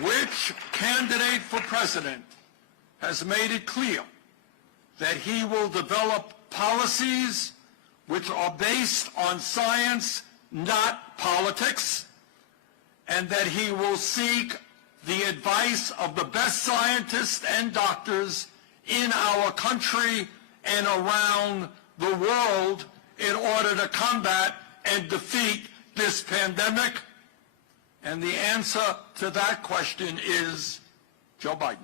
Which candidate for president has made it clear that he will develop policies which are based on science, not politics, and that he will seek the advice of the best scientists and doctors in our country and around the world in order to combat and defeat this pandemic? And the answer to that question is Joe Biden.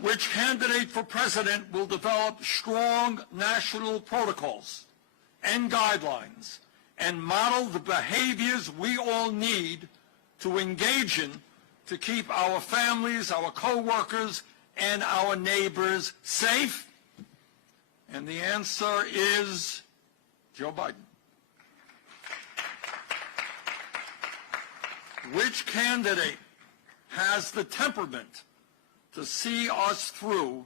Which candidate for president will develop strong national protocols and guidelines and model the behaviors we all need to engage in to keep our families, our co-workers, and our neighbors safe? And the answer is Joe Biden. Which candidate has the temperament to see us through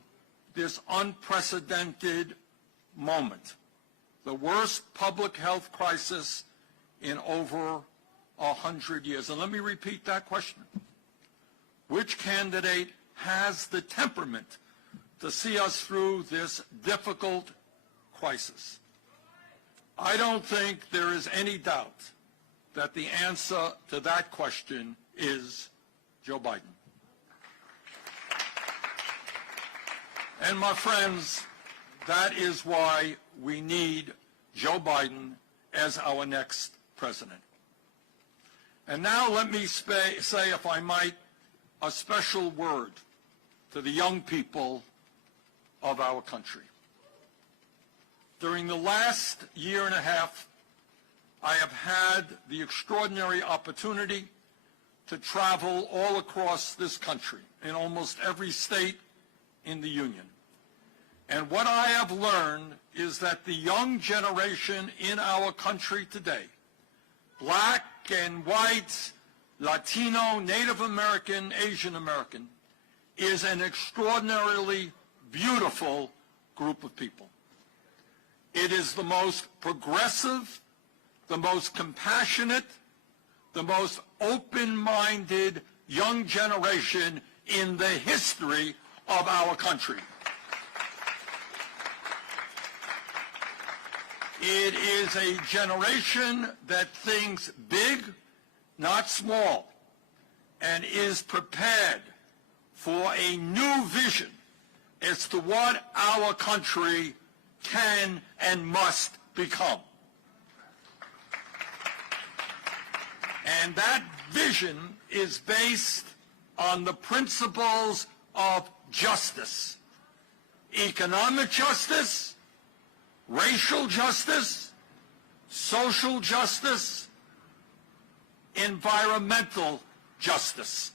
this unprecedented moment, the worst public health crisis in over 100 years? And let me repeat that question. Which candidate has the temperament to see us through this difficult crisis? I don't think there is any doubt that the answer to that question is Joe Biden. And my friends, that is why we need Joe Biden as our next president. And now let me say, if I might, a special word to the young people of our country. During the last year and a half, I have had the extraordinary opportunity to travel all across this country, in almost every state in the Union. And what I have learned is that the young generation in our country today, black and white, Latino, Native American, Asian American, is an extraordinarily beautiful group of people. It is the most progressive, the most compassionate, the most open-minded young generation in the history of our country. It is a generation that thinks big, not small, and is prepared for a new vision as to what our country can and must become. And that vision is based on the principles of justice, economic justice, racial justice, social justice, environmental justice.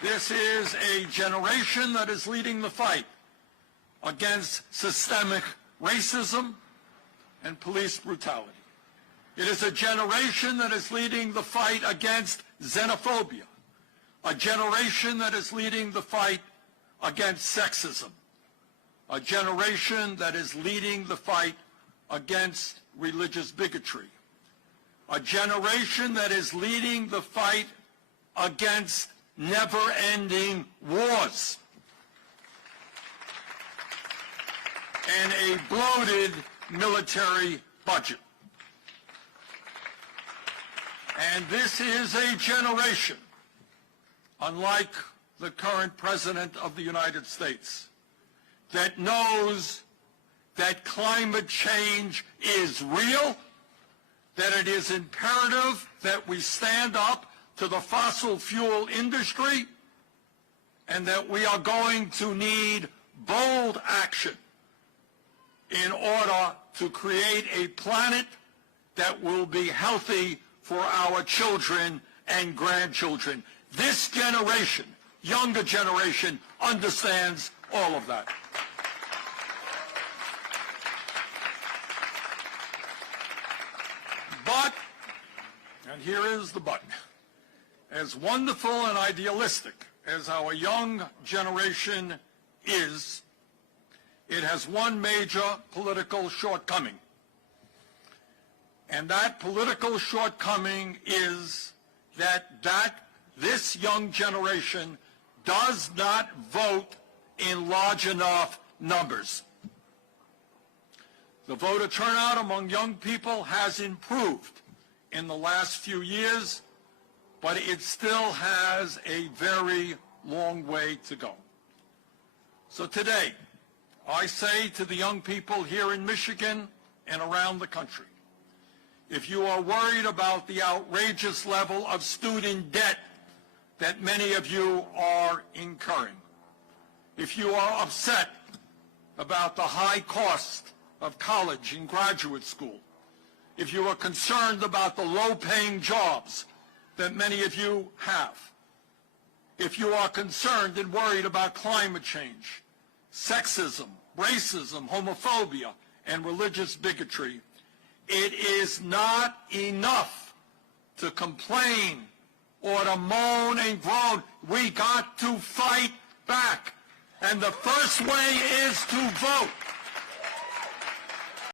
This is a generation that is leading the fight against systemic racism and police brutality. It is a generation that is leading the fight against xenophobia, a generation that is leading the fight against sexism, a generation that is leading the fight against religious bigotry, a generation that is leading the fight against never-ending wars, and a bloated military budget. And this is a generation, unlike the current President of the United States, that knows that climate change is real, that it is imperative that we stand up to the fossil fuel industry, and that we are going to need bold action in order to create a planet that will be healthy for our children and grandchildren. This generation, younger generation, understands all of that. But, and here is the but, as wonderful and idealistic as our young generation is, it has one major political shortcoming. And that political shortcoming is that this young generation does not vote in large enough numbers. The voter turnout among young people has improved in the last few years, but it still has a very long way to go. So today, I say to the young people here in Michigan and around the country, if you are worried about the outrageous level of student debt that many of you are incurring, if you are upset about the high cost of college and graduate school, if you are concerned about the low-paying jobs that many of you have, if you are concerned and worried about climate change, sexism, racism, homophobia, and religious bigotry, it is not enough to complain or to moan and groan. We got to fight back. And the first way is to vote.